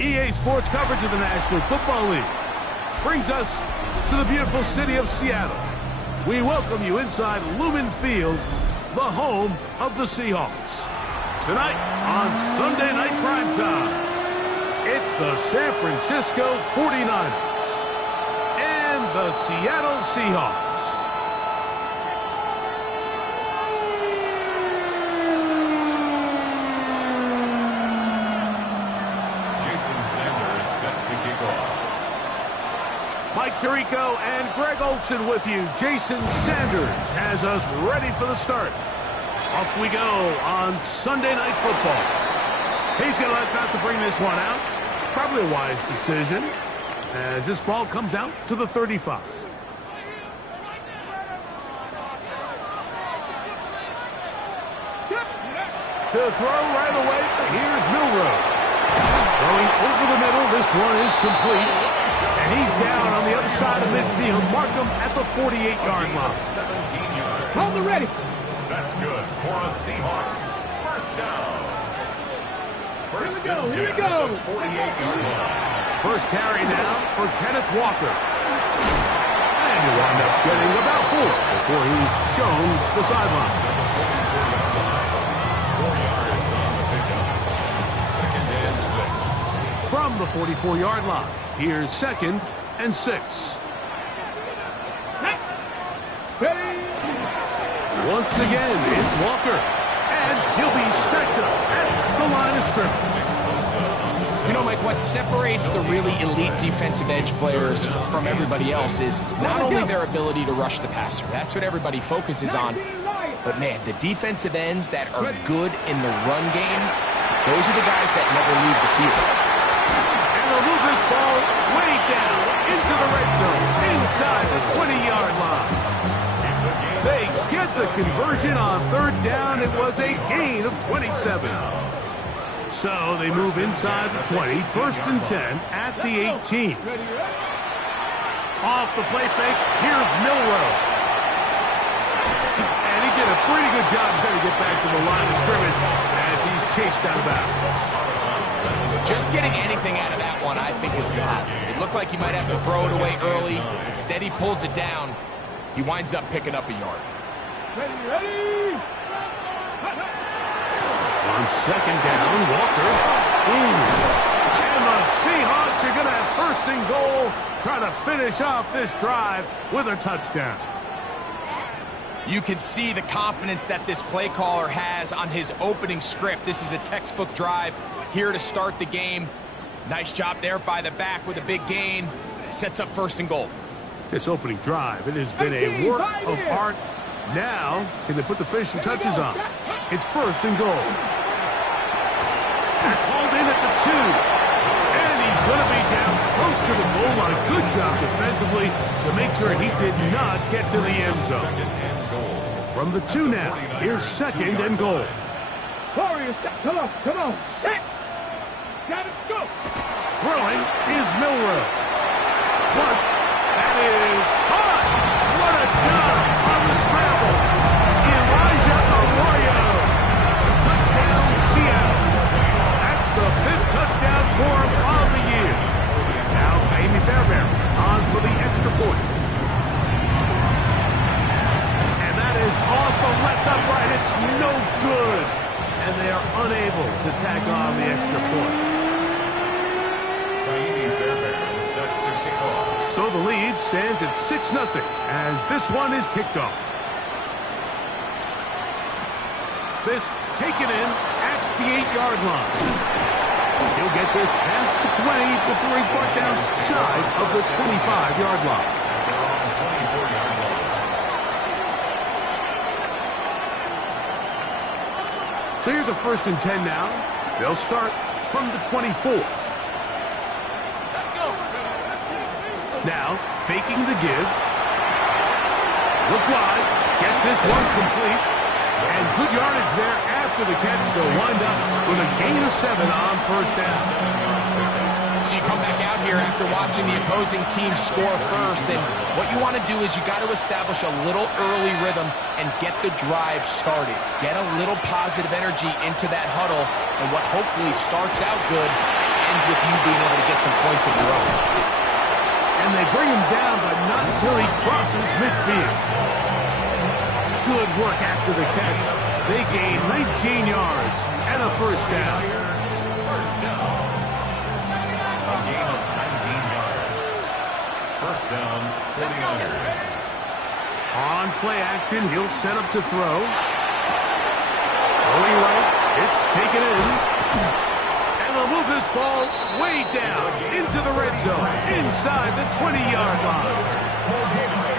EA Sports coverage of the National Football League brings us to the beautiful city of Seattle. We welcome you inside Lumen Field, the home of the Seahawks. Tonight on Sunday Night Primetime, it's the San Francisco 49ers and the Seattle Seahawks. Mike Tirico and Greg Olsen with you. Jason Sanders has us ready for the start. Off we go on Sunday Night Football. He's going to let that to bring this one out. Probably a wise decision as this ball comes out to the 35. To throw right away, here's Milroe. Throwing over the middle, this one is complete. And he's down on the other side of midfield. Mark him at the 48-yard line. 17-yard. Hold it ready. That's good for a Seahawks. First down. Here we go. 48-yard line. First carry now for Kenneth Walker. And he wound up getting about 4 before he's shown the sideline. 4 yards on the pickup. Second and 6. From the 44-yard line, here's 2nd and 6. Once again, it's Walker. And he'll be stacked up at the line of scrimmage. You know, Mike, what separates the really elite defensive edge players from everybody else is not only their ability to rush the passer. That's what everybody focuses on. But, man, the defensive ends that are good in the run game, those are the guys that never leave the field. And they'll move this ball way down into the red zone, inside the 20-yard line. They get the conversion on 3rd down. It was a gain of 27. So they move inside the 20, 1st and 10 at the 18. Off the play fake, here's Milroe. And he did a pretty good job trying to get back to the line of scrimmage as he's chased out of bounds. Just getting anything out of that one, I think, is positive. It looked like he might have to throw it away early. Instead, he pulls it down. He winds up picking up a yard. Ready. On 2nd down, Walker. And the Seahawks are going to have 1st and goal, trying to finish off this drive with a touchdown. You can see the confidence that this play caller has on his opening script. This is a textbook drive here to start the game. Nice job there by the back with a big gain. Sets up 1st and goal. This opening drive, it has been a work of art. Now, can they put the finishing touches on? It's 1st and goal. That's hauled in at the 2. And he's going to be down close to the goal line. Good job defensively to make sure he did not get to the end zone. From the 2 now, here's 2nd and goal. Warriors, come on. Set. Got it, go. Throwing is Milroe. Flush. That is hot. What a job on the scramble. Elijah Arroyo. Touchdown, Seattle. That's the 5th touchdown for him of the year. Now, Amy Fairbairn on for the extra point. And that is off the left upright. It's no good. And they are unable to tack on the extra point. So the lead stands at 6-0 as this one is kicked off. This taken in at the 8-yard line. He'll get this past the 20 before he's brought down shy of the 25-yard line. So here's a 1st and 10 now. They'll start from the 24. Now, faking the give. Look wide. Get this one complete. And good yardage there after the catch. They'll wind up with a gain of 7 on 1st down. So you come back out here after watching the opposing team score first, and what you want to do is you got to establish a little early rhythm and get the drive started. Get a little positive energy into that huddle, and what hopefully starts out good ends with you being able to get some points of your own. And they bring him down, but not until he crosses midfield. Good work after the catch. They gain 19 yards and a first down. First down. A gain of 19 yards. First down, 49ers. On play action, he'll set up to throw. Going right, it's taken in. And they'll move this ball way down into the red zone, inside the 20-yard line.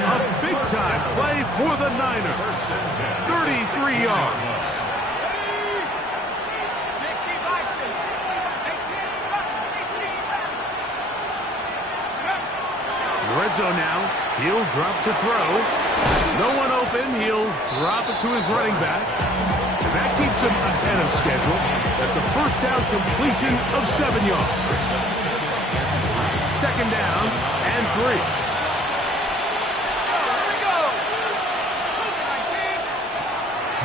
A big-time play for the Niners. 33 yards. Red zone now. He'll drop to throw. No one open. He'll drop it to his running back. And that keeps him ahead of schedule. That's a first down completion of 7 yards. Second down and 3.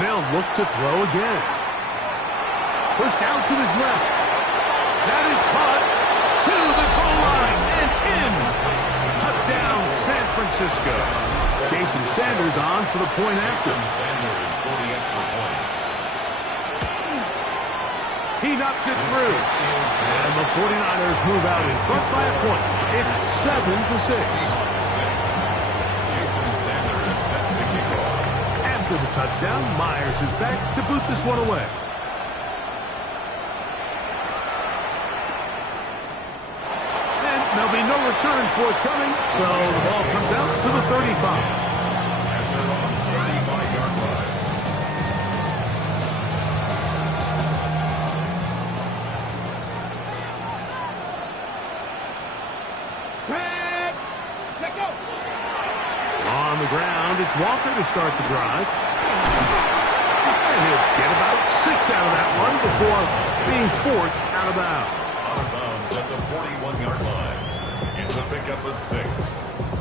They'll look to throw again. Pushed out to his left. That is caught to the goal line and in. Touchdown, San Francisco. Jason Sanders on for the point after. Sanders for the extra point. He knocks it through. And the 49ers move out in front by a point. It's 7-6. Jason Sanders set to kick off. After the touchdown, Myers is back to boot this one away. And there'll be no return forthcoming, so the ball comes out to the 35. And they're on 35-yard line. Red. Let go. On the ground, it's Walker to start the drive. And he'll get about 6 out of that one before being forced out of bounds. Out of bounds at the 41-yard line. It's a pickup of 6.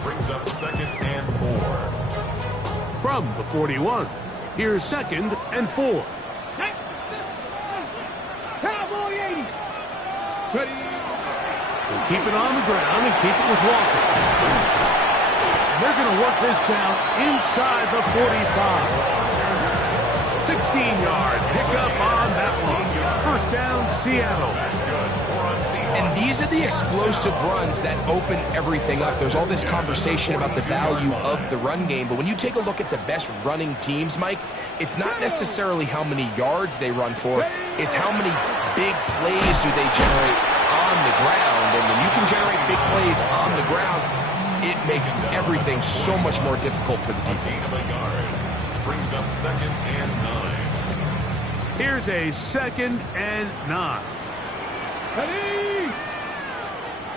Brings up second and 4. From the 41, here's second and 4. Cowboy 80. Ready. They'll keep it on the ground and keep it with Walker. And they're going to work this down inside the 45. 16-yard pickup on that one. First down, Seattle. That's good. More on Seahawks. And these are the explosive runs that open everything up. There's all this conversation about the value of the run game, but when you take a look at the best running teams, Mike, it's not necessarily how many yards they run for, it's how many big plays do they generate on the ground. And when you can generate big plays on the ground, it makes everything so much more difficult for the defense. A yard. Brings up second and 9. Here's a second and 9. Ready.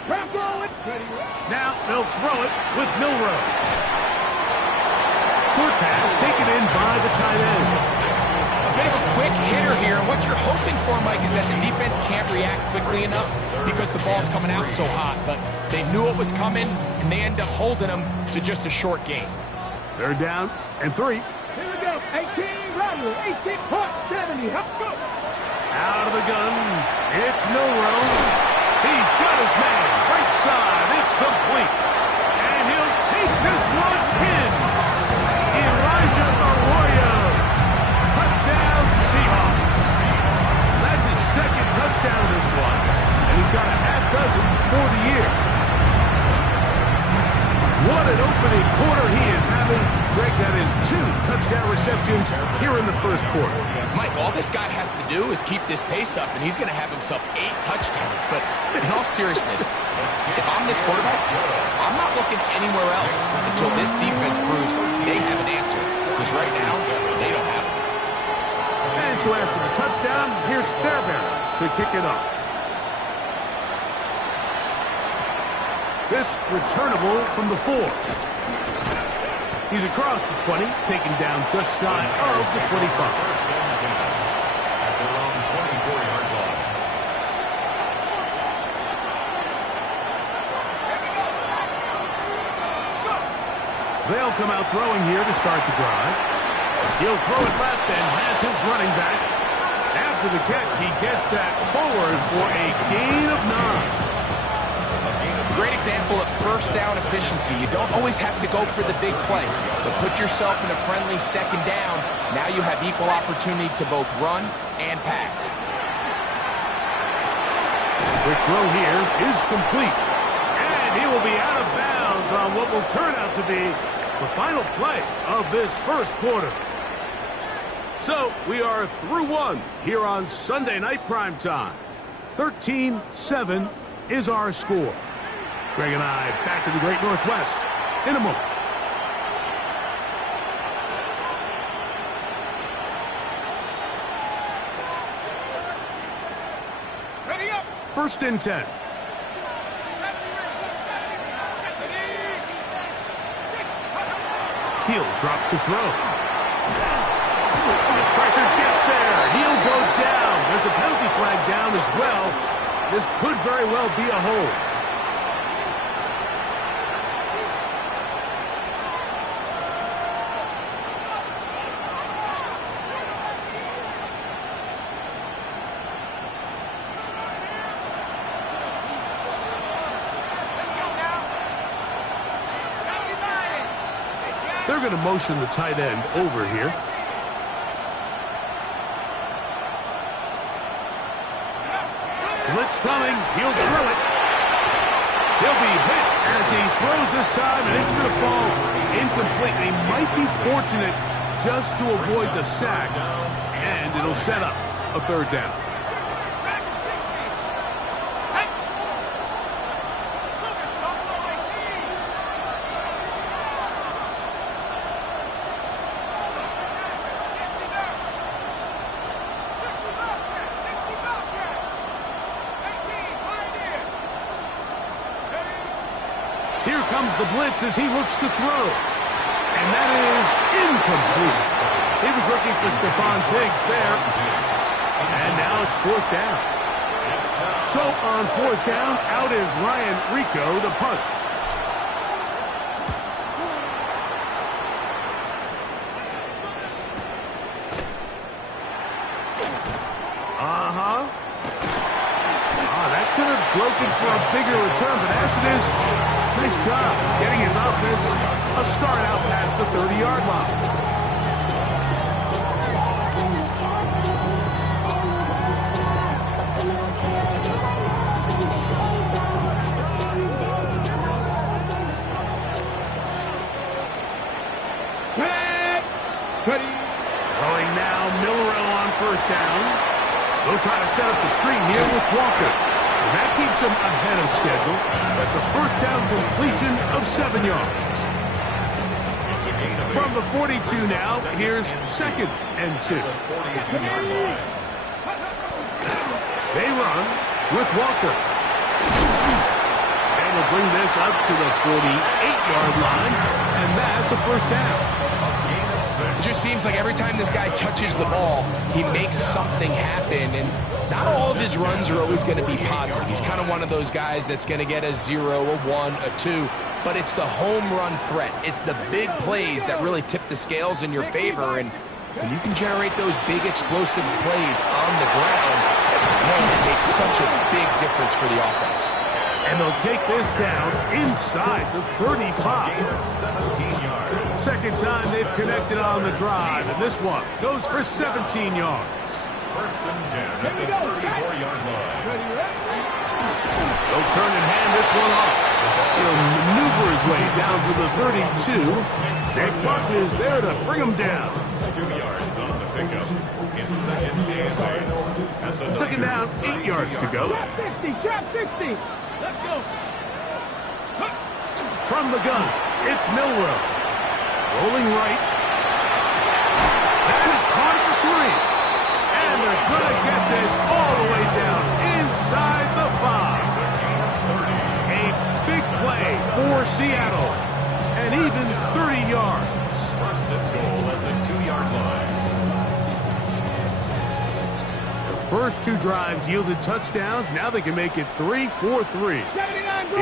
Trap rolling. Ready. Now they'll throw it with Milroe. Short pass taken in by the tight end. A bit of a quick hitter here. What you're hoping for, Mike, is that the defense can't react quickly enough because the ball's coming out so hot. But they knew it was coming, and they end up holding them to just a short gain. They're down and 3. Here we go. 18 Rodley. 18 point 70. Let's go. Out of the gun, it's Milroe. He's got his man. Right side, it's complete. And he'll take this one in. Elijah Arroyo. Touchdown, Seahawks. That's his second touchdown this one. And he's got a half dozen for the year. What an opening quarter he is having. Greg, that is 2 touchdown receptions here in the first quarter. Mike, all this guy has to do is keep this pace up, and he's going to have himself 8 touchdowns. But in all seriousness, if I'm this quarterback, I'm not looking anywhere else until this defense proves they have an answer. Because right now, they don't have it. And so after the touchdown, here's Fairbairn to kick it off. This returnable from the 4. He's across the 20, taken down just shy of the 25. At their own 24-yard line. They'll come out throwing here to start the drive. He'll throw it left and has his running back. after the catch, he gets that forward for a gain of 9. Great example of first down efficiency. You don't always have to go for the big play, but put yourself in a friendly second down. Now you have equal opportunity to both run and pass. Quick throw here is complete. And he will be out of bounds on what will turn out to be the final play of this first quarter. So we are through one here on Sunday Night Primetime. 13-7 is our score. Greg and I back to the Great Northwest in a moment. Ready up. First and 10. He'll drop to throw. The pressure gets there. He'll go down. There's a penalty flag down as well. This could very well be a hold. They're going to motion the tight end over here. Blitz coming. He'll throw it. He'll be hit as he throws this time, and it's going to fall incomplete. They might be fortunate just to avoid the sack, and it'll set up a third down. Here comes the blitz as he looks to throw. And that is incomplete. He was looking for Stephon Diggs there. And now it's fourth down. So on fourth down, out is Ryan Rico, the punt. That could have broken for a bigger return, but as it is, nice job getting his offense a start out past the 30-yard line. Throwing now, Milroe on first down. They'll try to set up the screen here with Walker. And that keeps him ahead of schedule. That's a first down completion of 7 yards. From the 42 now, here's second and 2. They run with Walker. And will bring this up to the 48-yard line, and that's a first down. It just seems like every time this guy touches the ball, he makes something happen, and not all of his runs are always going to be positive. He's kind of one of those guys that's going to get a 0, a 1, a 2, but it's the home run threat. It's the big plays that really tip the scales in your favor, and when you can generate those big explosive plays on the ground, it makes such a big difference for the offense. And they'll take this down inside the 35. 17 yards. Second time they've connected on the drive, and this one goes for 17 yards. First and 10 at the 34-yard line. They'll turn and hand this one off. He'll maneuver his way down to the 32. That clock is there to bring him down. 2 yards on the pickup. It's second and 8. Second down, 8 yards to go. Trap 60, trap 60. Let's go. From the gun, it's Milroe. Rolling right. That is caught at the 3. And they're going to get this all the way down inside the 5. A big play for Seattle. And even 30 yards. First and goal at the 2-yard line. First 2 drives yielded touchdowns. Now they can make it 3-4-3.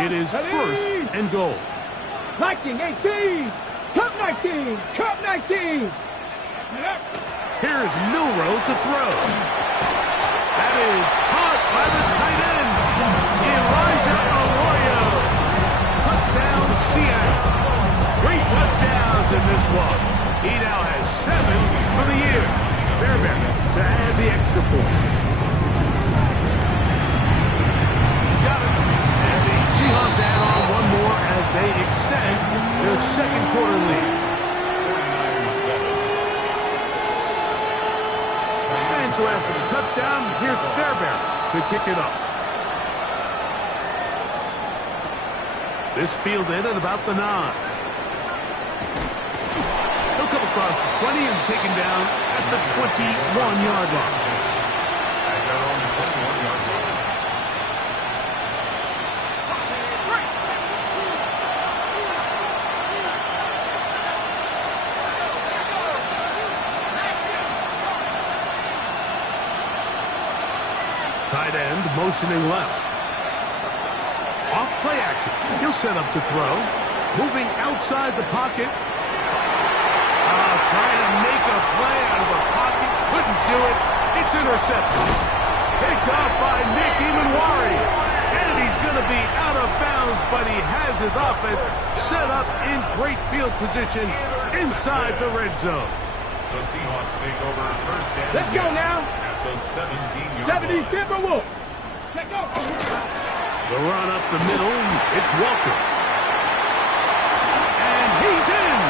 It is first and goal. 19, 18. Cup 19. Cup 19. Here's Milroe to throw. is caught by the tight end, Elijah Arroyo. Touchdown, Seattle. 3 touchdowns in this one. He now has 7 for the year. Fairbairn to add the extra point. Got it. And the Seahawks add on one more as they extend their second quarter lead. 49-7. And so after the touchdown, here's Fairbairn to kick it off. This fielded at about the 9. He'll come across the 20 and taken down at the 21-yard line. At their own 21-yard line. Tight end motioning left. Off play action. He'll set up to throw. Moving outside the pocket. Trying to make a play out of the pocket. Couldn't do it. It's intercepted. Picked off by Nick Emanwari. And he's going to be out of bounds, but he has his offense set up in great field position inside the red zone. The Seahawks take over first down. Let's go now. At the 17-yard 70 line. Timberwolves. Let's go. The run up the middle. It's Walker. And he's in.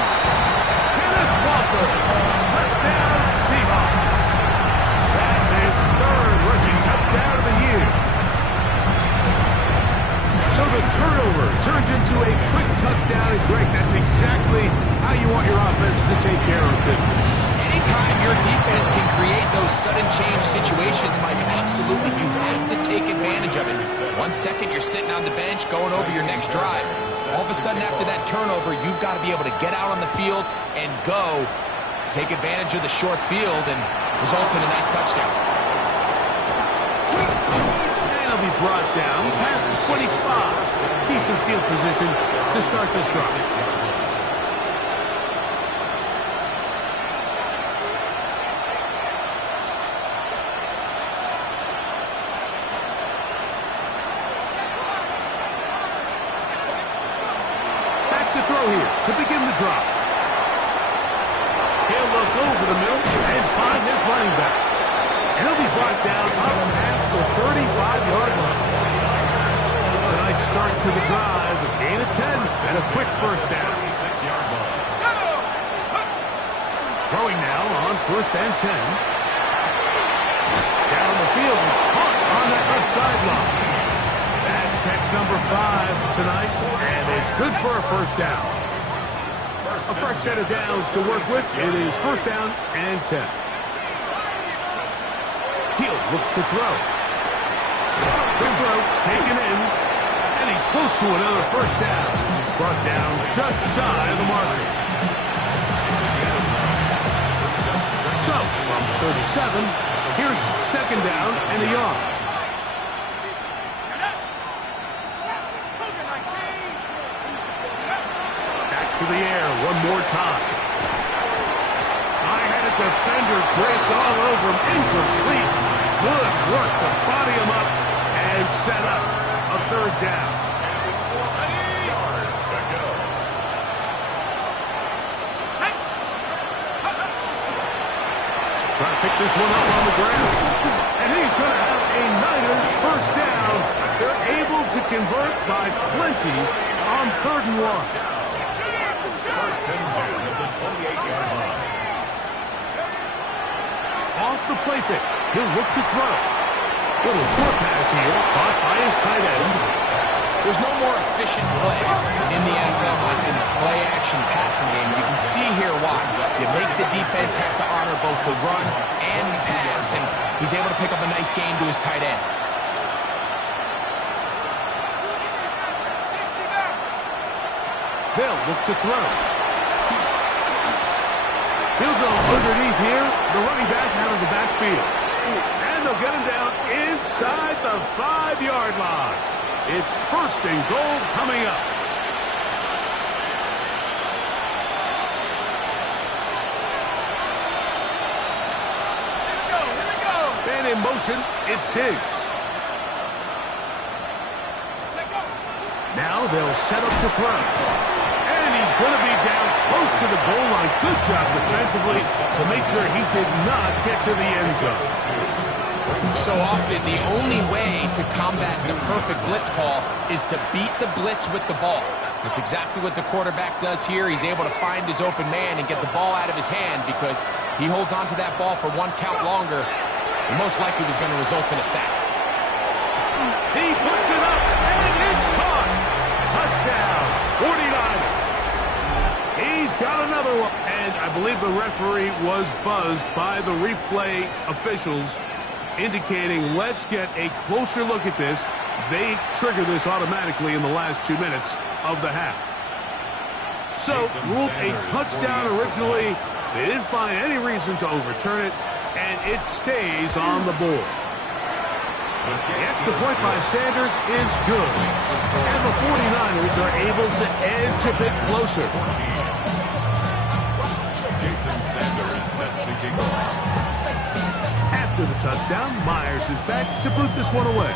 Kenneth Walker. Touchdown Seahawks. That's his 3rd rushing touchdown of the year. So the turnover turns into a quick touchdown. And Greg, that's exactly how you want your offense to take care of business. Anytime your defense can create those sudden change situations, Mike, absolutely, you have to take advantage of it. 1 second, you're sitting on the bench, going over your next drive. All of a sudden, after that turnover, you've got to be able to get out on the field and go. Take advantage of the short field, and results in a nice touchdown. And he'll be brought down past the 25. Decent field position to start this drive. Here to begin the drive. He'll look over the middle and find his running back. And he'll be brought down up past the 35-yard line. A nice start to the drive. A gain of 10 and a quick first down. 36-yard line. Throwing now on first and 10. Down the field. Caught on that left sideline. That's catch number 5 tonight, and it's good for a first down. A fresh set of downs to work with. It is first down and 10. He'll look to throw. Good throw, taken in, and he's close to another first down. He's brought down just shy of the marker. So, from 37, here's second down and a yard. To the air one more time. I had a defender draped all over him. Incomplete. Good work to body him up and set up a third down. 1 yard to go. Trying to pick this one up on the ground. And he's going to have a Niners first down. They're able to convert by plenty on 3rd and 1. First and 10 at the 28-yard line. Off the play fake. He'll look to throw. Little short pass here, caught by his tight end. There's no more efficient play in the NFL than the play-action passing game. You can see here why. You make the defense have to honor both the run and the pass, and he's able to pick up a nice gain to his tight end. They'll look to throw. He'll go underneath here. The running back out of the backfield. And they'll get him down inside the 5-yard line. It's first and goal coming up. And in motion. It's Diggs. Now they'll set up to throw. And he's going to be down close to the goal line. Good job defensively to make sure he did not get to the end zone. So often, the only way to combat the perfect blitz call is to beat the blitz with the ball. That's exactly what the quarterback does here. He's able to find his open man and get the ball out of his hand because he holds on to that ball for one count longer. And most likely was going to result in a sack. He puts it up, and it's caught. Touchdown, 49ers. He's got another one. And I believe the referee was buzzed by the replay officials, indicating let's get a closer look at this. They trigger this automatically in the last 2 minutes of the half. So, ruled a touchdown originally. They didn't find any reason to overturn it, and it stays on the board. The extra point by Sanders is good, and the 49ers are able to edge a bit closer. Jason Sanders set to kick off. After the touchdown, Myers is back to boot this one away.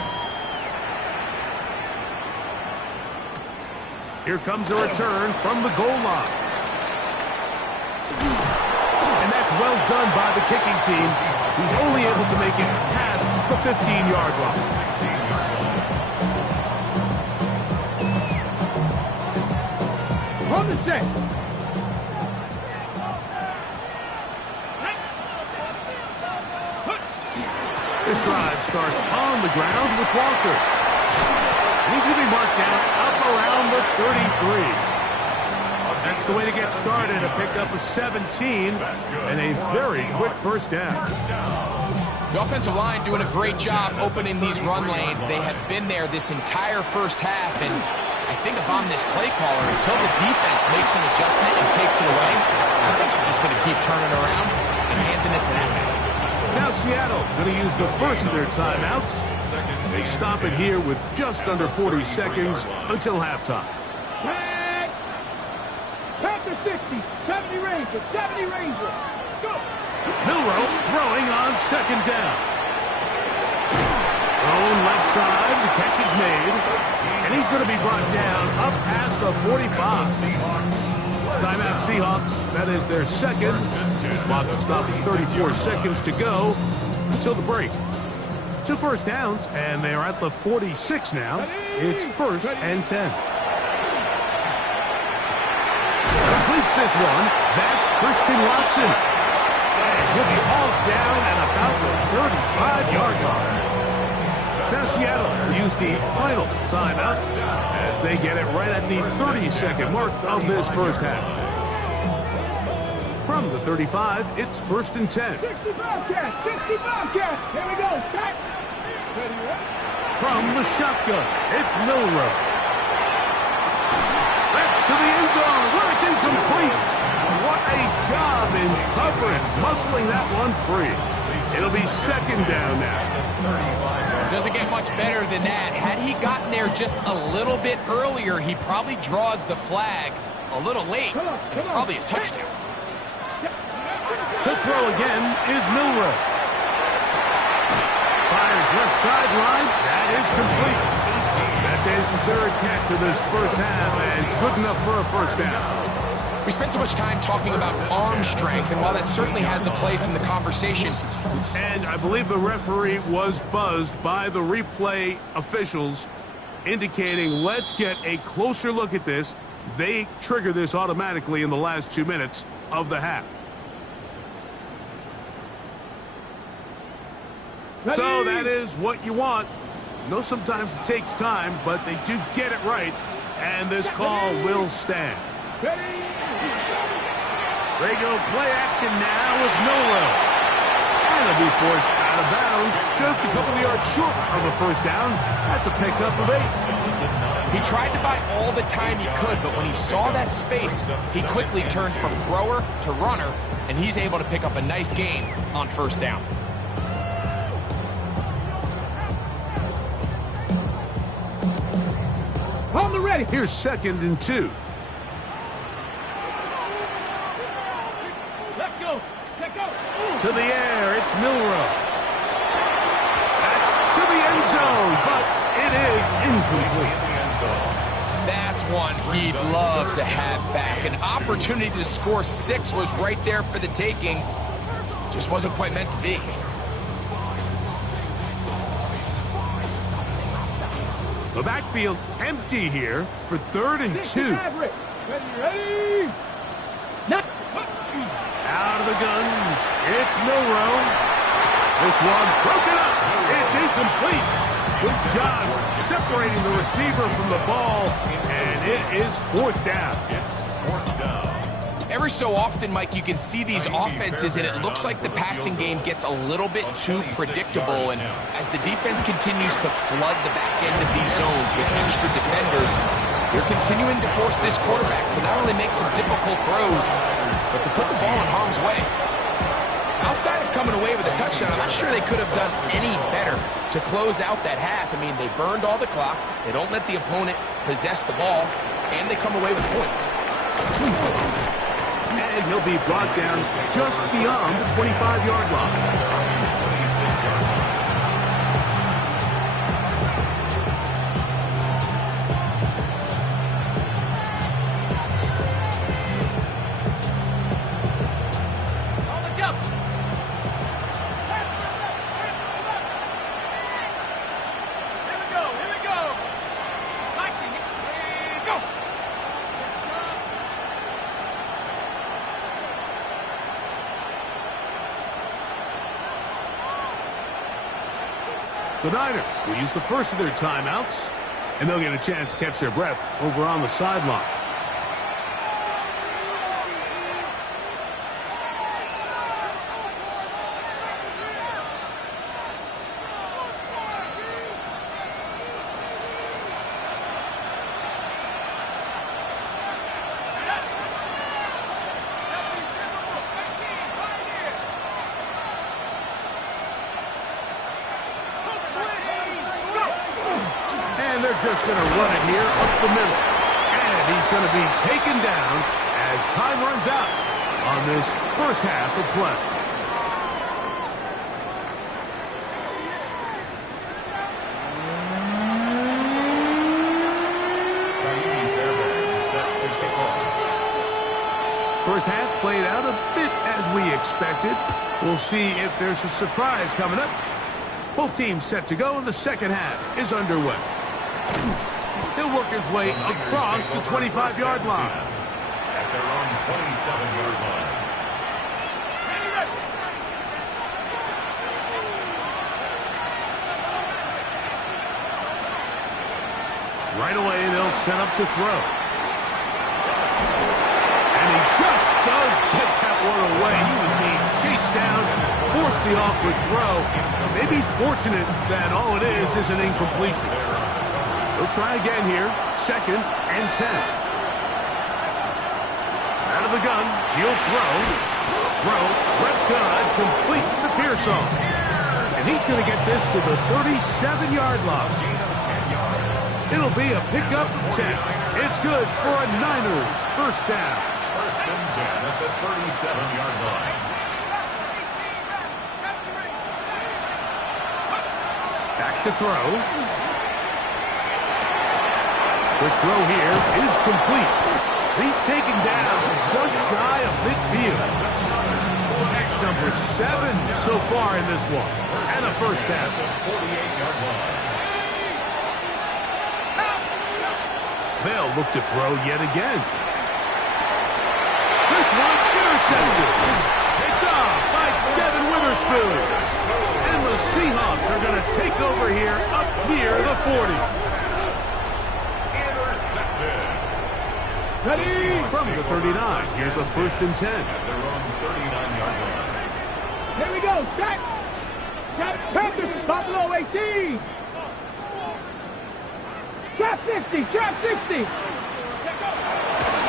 Here comes a return from the goal line. And that's well done by the kicking team. He's only able to make it past the 15-yard line. On the set. This drive starts on the ground with Walker. He's going to be marked down up around the 33. That's the way to get started. A pickup of 17 and a very quick first down. The offensive line doing a great job opening these run lanes. They have been there this entire first half, and I think if I'm this play caller, until the defense makes an adjustment and takes it away, I think I'm just going to keep turning around and handing it to that guy. Now Seattle going to use the first of their timeouts. They stop it here with just under 40 seconds until halftime. Panther 60, 70 Ranger, 70 Ranger. Go. Milroe throwing on second down. Thrown left side, the catch is made, and he's going to be brought down up past the 45. Timeout Seahawks, that is their second. Clock will stop at 34 seconds to go until the break. 2 first downs, and they are at the 46 now. It's 1st and 10. Completes this one. That's Christian Watson. And he'll be hauled down at about the 35-yard line. Now Seattle will use the final timeout as they get it right at the 30-second mark of this first half. From the 35, it's 1st and 10. 60 Bobcat, 60 Bobcat. Here we go. Back. From the shotgun, it's Milroe. That's to the end zone where it's incomplete. What a job in covering, muscling that one free. It'll be 2nd down now. Doesn't get much better than that. Had he gotten there just a little bit earlier, he probably draws the flag a little late, and it's probably a touchdown. To throw again is Milroe. Fires left sideline. That is complete. That's his 3rd catch of this first half, and good enough for a first down. We spent so much time talking about arm strength, and while that certainly has a place in the conversation, and I believe the referee was buzzed by the replay officials, indicating let's get a closer look at this. They trigger this automatically in the last 2 minutes of the half. So that is what you want. I know sometimes it takes time, but they do get it right, and this call will stand. Radio play action now with Milroe. And he'll be forced out of bounds just a couple of yards short of a first down. That's a pickup of 8. he tried to buy all the time he could, but when he saw that space, he quickly turned from thrower to runner, and he's able to pick up a nice gain on first down. On the ready. Here's 2nd and 2. Let's go. Let's go. To the air, it's Milroe. incomplete. That's one he'd love to have back. An opportunity to score 6 was right there for the taking. Just wasn't quite meant to be. The backfield empty here for 3rd and 2. Ready? Out of the gun, it's Milroe. This one broken up. It's incomplete. Good job separating the receiver from the ball, and it is 4th down. It's 4th down. Every so often, Mike, you can see these offenses, and it looks like the passing game gets a little bit too predictable. And as the defense continues to flood the back end of these zones with extra defenders, they're continuing to force this quarterback to not only make some difficult throws, but to put the ball in harm's way. Outside of coming away with a touchdown, I'm not sure they could have done any better to close out that half. I mean, they burned all the clock, they don't let the opponent possess the ball, and they come away with points. And he'll be brought down just beyond the 25-yard line. 26-yard line. The Niners will use the first of their timeouts, and they'll get a chance to catch their breath over on the sideline. And they're just going to run it here up the middle. And he's going to be taken down as time runs out on this first half of play. First half played out a bit as we expected. We'll see if there's a surprise coming up. Both teams set to go, and the second half is underway. He'll work his way across the 25-yard line. At their own 27-yard line. Right away, they'll set up to throw. And he just does get that one away. He was being chased down, forced the awkward throw. Maybe he's fortunate that all it is an incompletion. He'll try again here, 2nd and 10. Out of the gun, he'll throw, left side, complete to Pearsall. And he's going to get this to the 37-yard line. It'll be a pickup of 10. It's good for a Niners first down. 1st and 10 at the 37-yard line. Back to throw. The throw here is complete. He's taken down just shy of midfield. Catch number 7 so far in this one. And a first down. 48-yard line. They'll look to throw yet again. This one intercepted. Picked off by Devin Witherspoon. And the Seahawks are going to take over here up near the 40. Ready? From the 39, here's a 1st and 10. At their own 39-yard line. Here we go. Set. Panthers, Buffalo 18. Trap 60. Trap 60.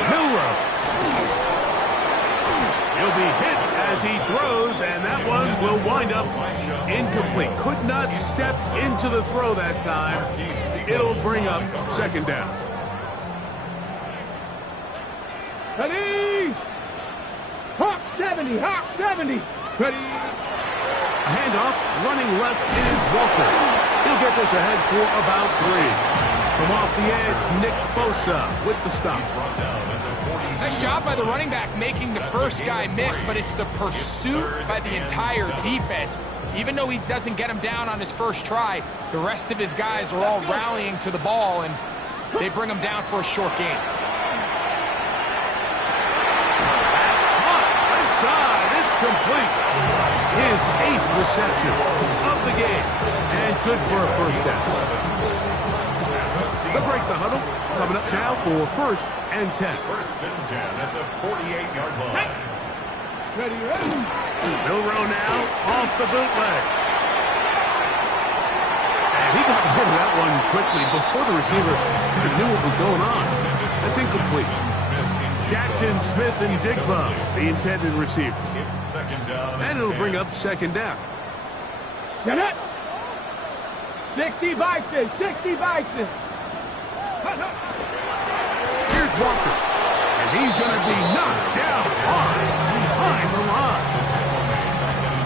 Milroe. He'll be hit as he throws, and that one will wind up incomplete. Could not step into the throw that time. It'll bring up 2nd down. Ready? Hawk 70. Hawk 70. Ready? A handoff, running left is Walker. He'll get this ahead for about 3. From off the edge, Nick Bosa with the stop. Nice job by the running back making the first guy miss, but it's the pursuit by the entire defense. Even though he doesn't get him down on his first try, the rest of his guys are all rallying to the ball, and they bring him down for a short gain. Left side, it's complete. His 8th reception of the game, and good for a first down. They'll break the huddle. Coming up now for 1st and 10. 1st and 10 at the 48-yard line. Ready, ready. Milroe now off the bootleg. And he got rid of that one quickly before the receiver even knew what was going on. That's incomplete. Jackson Smith and Jigba, the intended receiver. It's 2nd down. And it'll bring up 2nd down. Get it. 60 Bison, 60 Bison. Here's Walker. And he's going to be knocked down hard behind the line.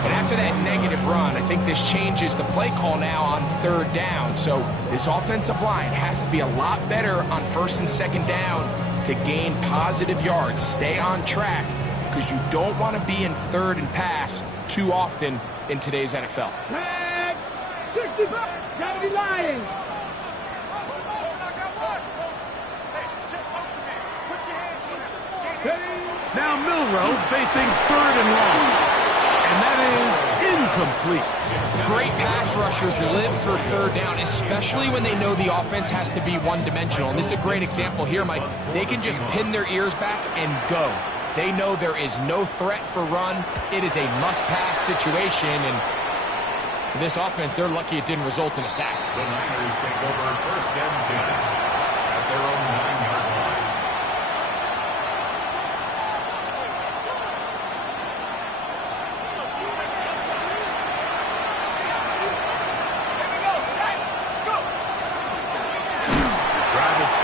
And after that negative run, I think this changes the play call now on 3rd down. So this offensive line has to be a lot better on 1st and 2nd down to gain positive yards. Stay on track, because you don't want to be in 3rd and pass too often in today's NFL. Tag. 65. Gotta be lying. Now Milroe facing 3rd and long. And that is incomplete. Great pass rushers live for 3rd down, especially when they know the offense has to be one-dimensional. And this is a great example here, Mike. They can just pin their ears back and go. They know there is no threat for run. It is a must-pass situation, and for this offense, they're lucky it didn't result in a sack. The Niners take over 1st and 10 at their own 9-yard line.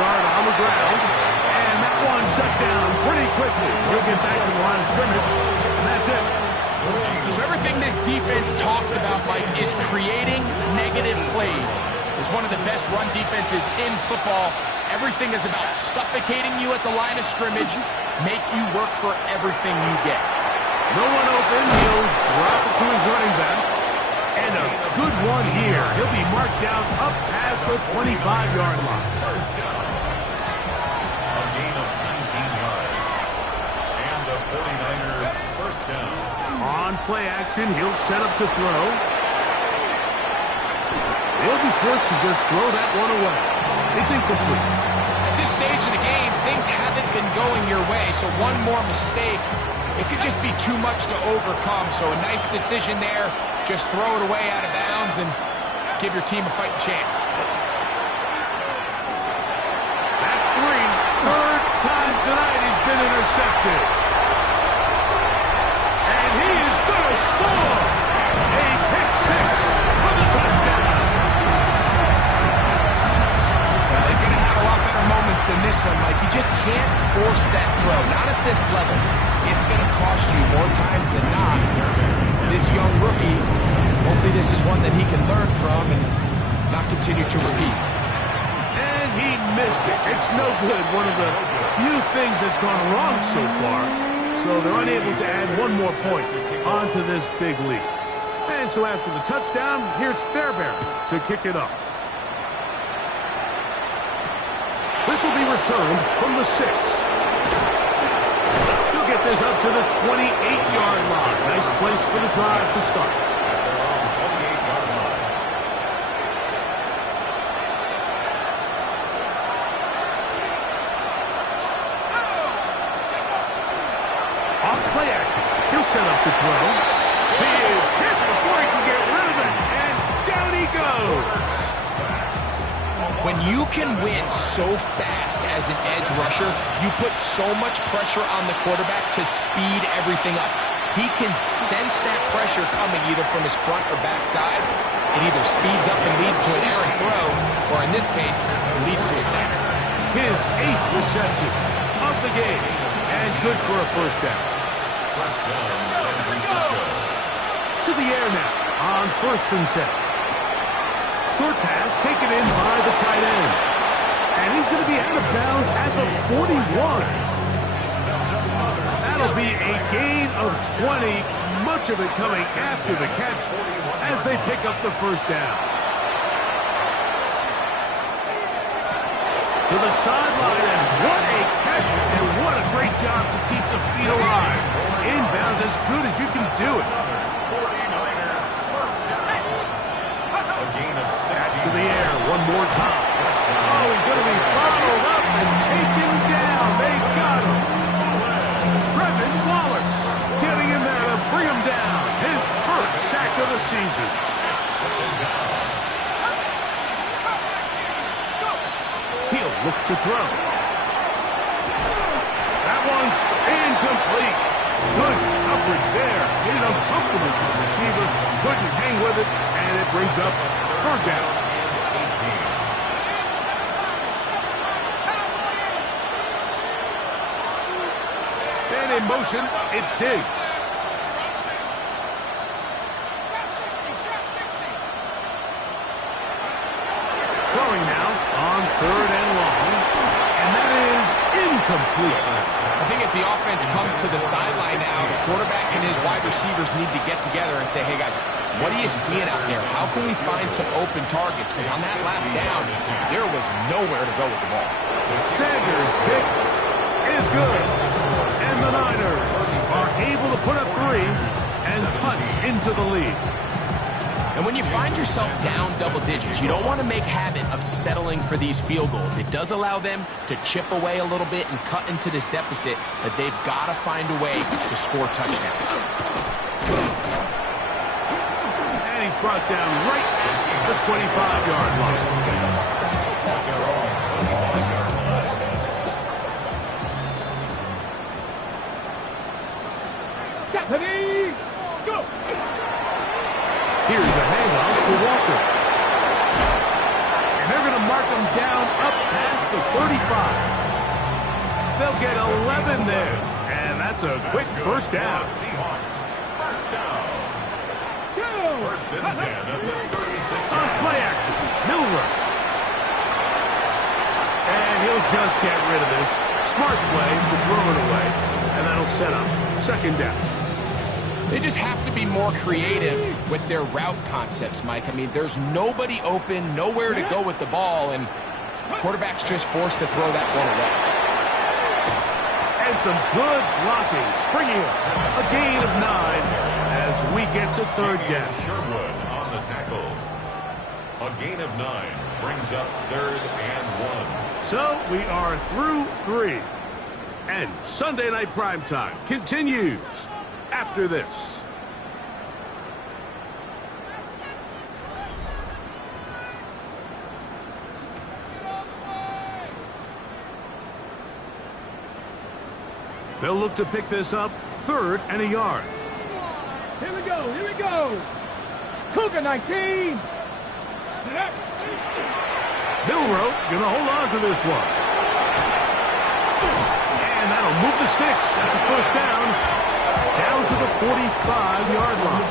Start on the ground, and that one shut down pretty quickly. He'll get back to the line of scrimmage, and that's it. So everything this defense talks about, Mike, is creating negative plays. It's one of the best run defenses in football. Everything is about suffocating you at the line of scrimmage, make you work for everything you get. No one open. He'll drop it to his running back. And a good one here. He'll be marked down up past the 25-yard line. 1st down. A gain of 19 yards. And the 49er 1st down. On play action, he'll set up to throw. He'll be forced to just throw that one away. It's incomplete. At this stage of the game, things haven't been going your way, so one more mistake, it could just be too much to overcome. So a nice decision there. Just throw it away out of bounds and give your team a fighting chance. That's 3. 3rd time tonight he's been intercepted. And he is going to score. A pick 6 for the touchdown. Well, he's going to have a lot better moments than this one, Mike. You just can't force that throw. Not at this level. It's going to cost you more times than not. This young rookie, hopefully this is one that he can learn from and not continue to repeat. And he missed it. It's no good. One of the few things that's gone wrong so far. So they're unable to add one more point onto this big lead. And so after the touchdown, here's Fairbairn to kick it off. This will be returned from the 6. He'll get this up to the 28-yard line. Nice place for the drive to start. Off play action. He'll set up to throw. He is hit before he can get rid of it. And down he goes. When you can win so fast as an edge rusher, you put so much pressure on the quarterback to speed everything up. He can sense that pressure coming either from his front or back side. It either speeds up and leads to an errant throw, or in this case, it leads to a sack. His 8th reception of the game, and good for a first down. 1st down, San Francisco. To the air now on 1st and 10. Short pass taken in by the tight end. And he's going to be out of bounds at the 41. That'll be a gain of 20, much of it coming after the catch as they pick up the first down. To the sideline, and what a catch, and what a great job to keep the feet alive. Inbounds as good as you can do it. To the air one more time. Oh, he's going to be followed up and taken down. They got him. Trevin Wallace getting in there to bring him down. His first sack of the season. He'll look to throw. That one's incomplete. Good coverage there. Made it uncomfortable for the receiver. Couldn't hang with it, and it brings up third down. And in motion, it's Diggs. Throwing now on third and long, and that is incomplete. I think as the offense comes to the sideline now, the quarterback and his wide receivers need to get together and say, hey, guys, what are you seeing out there? How can we find some open targets? Because on that last down, there was nowhere to go with the ball. Sanders' kick is good. And the Niners are able to put up 3 and cut into the lead. And when you find yourself down double digits, you don't want to make habit of settling for these field goals. It does allow them to chip away a little bit and cut into this deficit, but they've got to find a way to score touchdowns. And he's brought down right at the 25-yard line. Stephanie, go! Here's a handoff to Walker. And they're going to mark him down up past the 35. They'll get 11 there. And that's a quick first down. First down. Go! First and 10 at the 36. On play action, Milroe. And he'll just get rid of this. Smart play to throw it away. And that'll set up second down. They just have to be more creative with their route concepts, Mike. I mean, there's nobody open, nowhere to go with the ball, and quarterback's just forced to throw that one away. And some good blocking, springing up a gain of 9 as we get to third down. Sherwood on the tackle. A gain of 9 brings up third and 1. So we are through 3. And Sunday Night Primetime continues after this. They'll look to pick this up, third and a yard. Here we go, here we go! Cougar 19! Milroe going to hold on to this one. And that'll move the sticks. That's a first down. Down to the 45-yard line.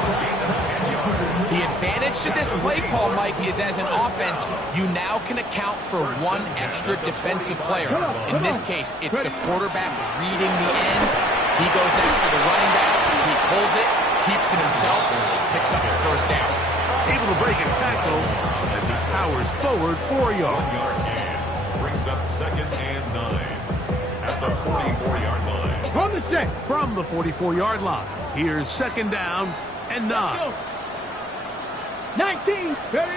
The advantage to this play call, Mike, is as an offense, you now can account for one extra defensive player. In this case, it's the quarterback reading the end. He goes after the running back. He pulls it, keeps it himself, and picks up the first down. Able to break a tackle as he powers forward 4 yards. 1 yard gain brings up second and 9 at the 44-yard line. From the set. From the 44-yard line, here's second down and 9. 19, ready?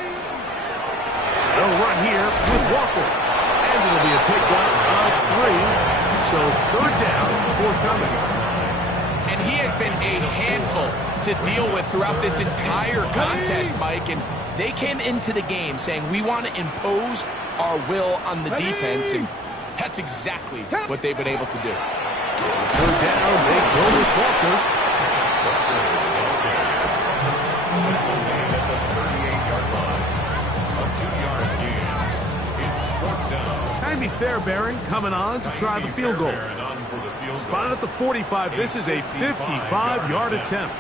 They'll run here with Walker. And it'll be a pickup of 3. So third down, forthcoming. And he has been a handful to deal with throughout this entire contest, Mike. And they came into the game saying, we want to impose our will on the defense. And that's exactly what they've been able to do. Third down, they go with Walker. At the 38-yard line. A 2-yard gain. It's fourth down. Andy Fairbairn coming on to try the field goal. Spotted at the 45. This is a 55-yard attempt.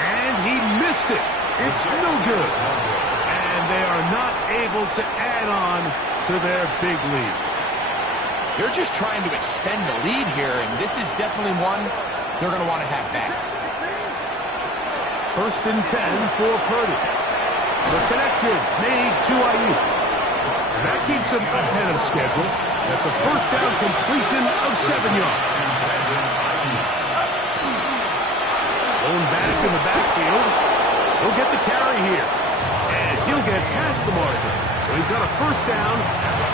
And he missed it. It's no good. And they are not able to add on to their big lead. They're just trying to extend the lead here, and this is definitely one they're going to want to have back. 1st and 10 for Purdy. The connection made to Ayuk. And that keeps him ahead of schedule. That's a first down completion of 7 yards. Going back in the backfield. He'll get the carry here. And he'll get past the marker. So he's got a first down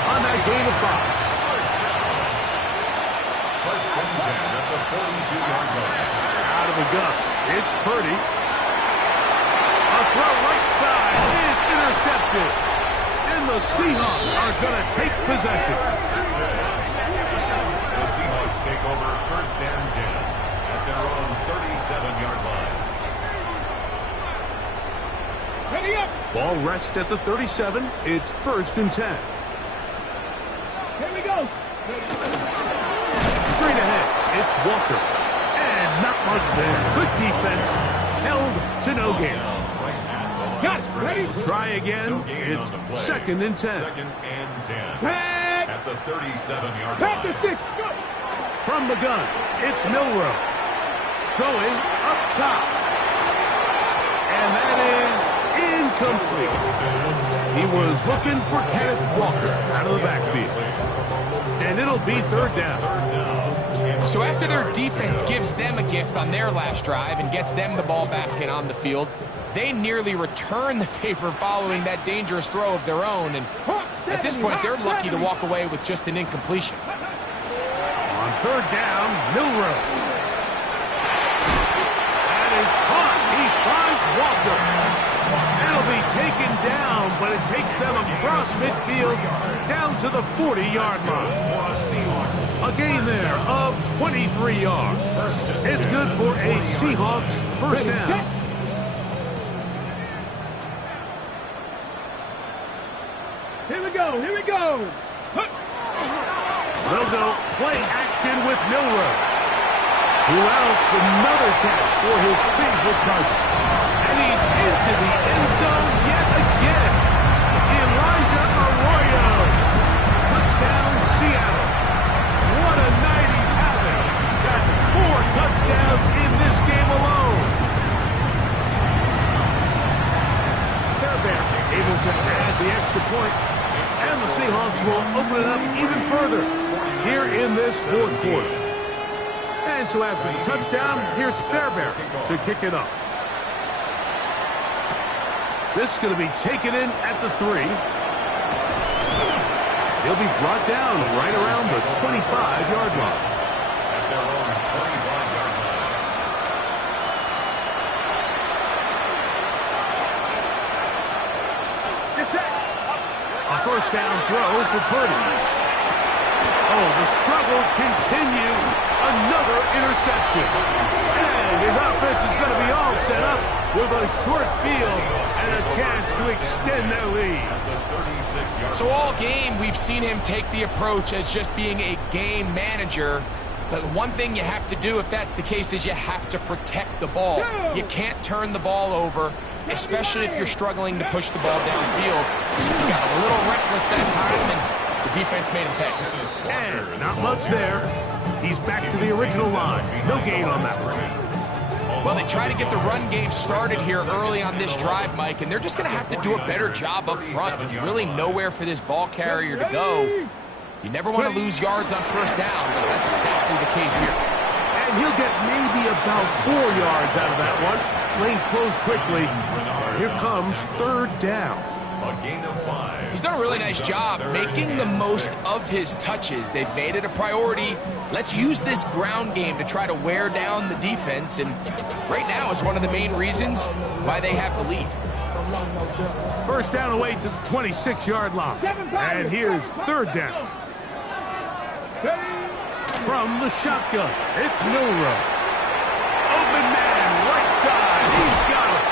on that gain of 5. First and 10 at the 42-yard line. Out of the gun. It's Purdy. A throw right side is intercepted. And the Seahawks are going to take possession. The Seahawks take over first and 10 at their own 37-yard line. Ready up. Ball rests at the 37. It's 1st and 10. Here we go. Straight ahead. It's Walker. And not much there. Good defense. Held to no gain. Got it. Ready. Try again. It's 2nd and 10. 2nd and 10 Tag. at the 37-yard Practice line. this. Go. From the gun, it's Milroe. Going up top. And that is incomplete. He was looking for Kenneth Walker out of the backfield. And it'll be 3rd down. So after their defense gives them a gift on their last drive and gets them the ball back and on the field, they nearly return the favor following that dangerous throw of their own. And at this point, they're lucky to walk away with just an incompletion. On 3rd down, Milroe. That is caught. He finds Walker. It'll be taken down, but it takes them across midfield down to the 40-yard line. A gain there of 23 yards. It's good for a Seahawks first down. Here we go. Here we go. They'll go play action with Milroe. Who else? Another catch for his favorite target. And he's into the end zone yet again. Elijah Arroyo. Touchdown, Seattle. What a night he's having. Got 4 touchdowns in this game alone. Fairbairn able to add the extra point. And the Seahawks will open it up even further here in this 4th quarter. And so after the touchdown, here's Fairbairn to kick it up. This is going to be taken in at the 3. He'll be brought down right around the 25-yard line. At their own 25-yard line. It's it. A first down throw for Purdy. Oh, the struggles continue. Another interception. And his offense is going to be all set up with a short field and a chance to extend their lead. The 36-yard So all game, we've seen him take the approach as just being a game manager. But one thing you have to do if that's the case is you have to protect the ball. You can't turn the ball over, especially if you're struggling to push the ball downfield. He got a little reckless that time, and the defense made him pay. And not much there. He's back to the original line. No gain on that one. Well, they try to get the run game started here early on this drive, Mike, and they're just going to have to do a better job up front. There's really nowhere for this ball carrier to go. You never want to lose yards on first down, but that's exactly the case here. And he'll get maybe about 4 yards out of that one. Lane closed quickly. Here comes 3rd down. A gain of 5. He's done a really nice job making the most of his touches. They've made it a priority. Let's use this ground game to try to wear down the defense, and right now it's one of the main reasons why they have the lead. First down away to the 26-yard line. And here's 3rd down. From the shotgun, it's Milroe. Open man, right side. He's got it.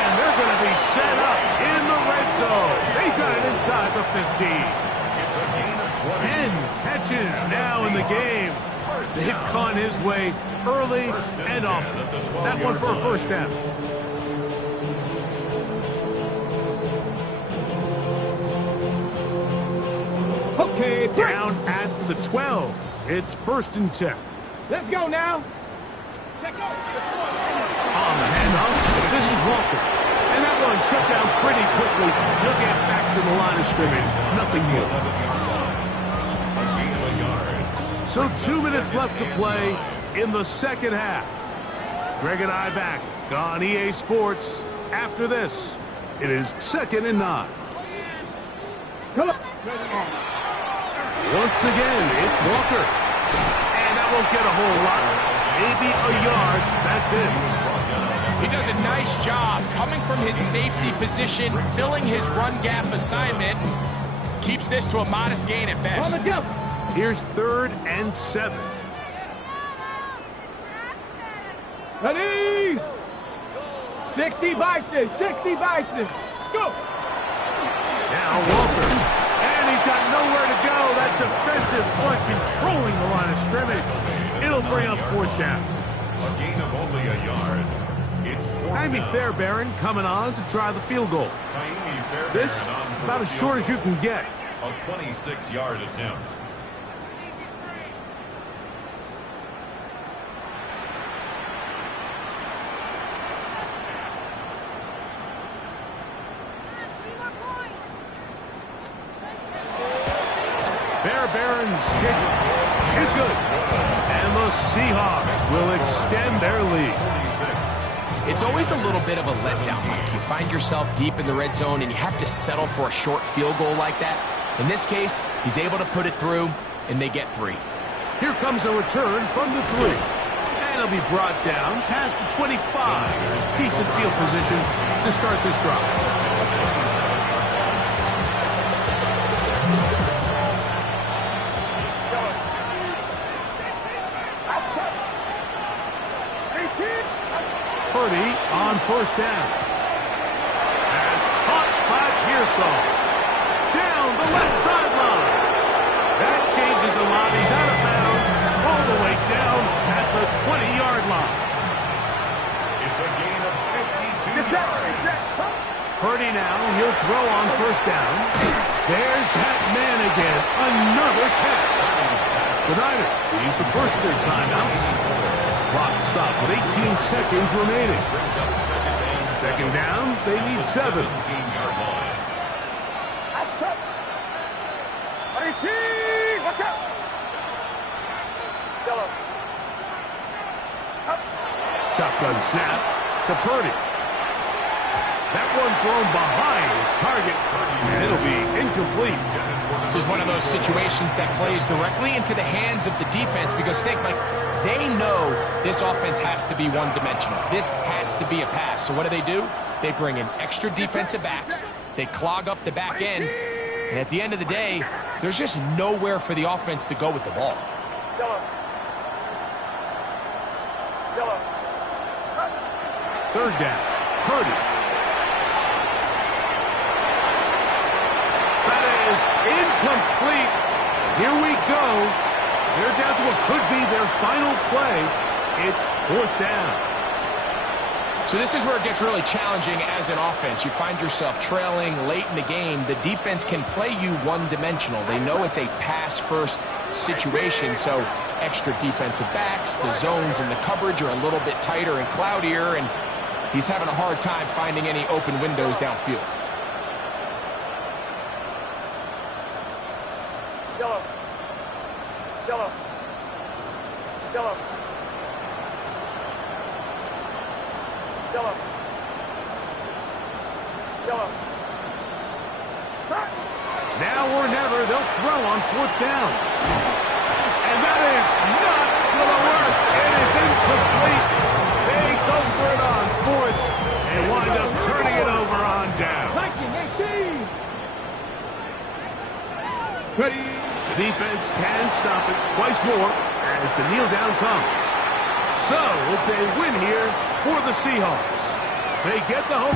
And they're going to be set up in the red zone. They've got it inside the 15. It's a gain of 20. 10 catches now in the game. They've gone his way early and often. That one for a first down. Okay, Down at the 12. It's 1st and 10. let's go now. Let's go. On the handoff, this is Walker. And that one shut down pretty quickly. He'll get back to the line of scrimmage. Nothing new. A gain of a yard. So 2 minutes left to play in the second half. Greg and I back on EA Sports. After this, it is 2nd and 9. Come on. Once again, it's Walker. And that won't get a whole lot. Maybe a yard. That's it. He does a nice job coming from his safety position, filling his run gap assignment. Keeps this to a modest gain at On best. the jump. Here's 3rd and 7. Ready? 60 Bison. 60 Bison. Let's go. Now Walker. And he's got nowhere to go. That defensive front controlling the line of scrimmage. It'll bring up 4th down. A gain of only a yard. It's 4th Jaime down. Fairbairn coming on to try the field goal. Jaime Fairbairn This, on for about the as field short as you can get. A 26-yard attempt. Fairbairn's kick is good. And the Seahawks will extend their lead. 26. It's always a little bit of a letdown, Mike. You find yourself deep in the red zone and you have to settle for a short field goal like that. In this case, he's able to put it through, and they get 3. Here comes a return from the 3. And he'll be brought down past the 25. Decent field position to start this drive. Purdy on 1st down. Pass caught by Pearsall. Down the left sideline. That changes a lot. He's out of bounds all the way down at the 20-yard line. It's a gain of 52 yards. Purdy now, he'll throw on 1st down. There's that man again. Another catch. The Niners use the first of their timeouts. Clock stopped with 18 seconds remaining. Brings up 2nd down, they need 7. 17-yard line. Watch out. Shotgun snap to Purdy. That one thrown behind his target, and it'll be incomplete. This is one of those situations that plays directly into the hands of the defense because think, Mike, they know this offense has to be one-dimensional. This has to be a pass. So what do? They bring in extra defensive backs. They clog up the back end. And at the end of the day, there's just nowhere for the offense to go with the ball. 3rd down, Purdy. That is incomplete. Here we go. They're down to what could be their final play. It's 4th down. So this is where it gets really challenging as an offense. You find yourself trailing late in the game. The defense can play you one-dimensional. They know it's a pass-first situation, so extra defensive backs, the zones and the coverage are a little bit tighter and cloudier, and he's having a hard time finding any open windows downfield. Now or never, they'll throw on 4th down. And that is not going to work. It is incomplete. They go for it on 4th and wind up turning it over on down. Ready? The defense can stop it twice more as the kneel down comes. So it's a win here for the Seahawks. They get the home.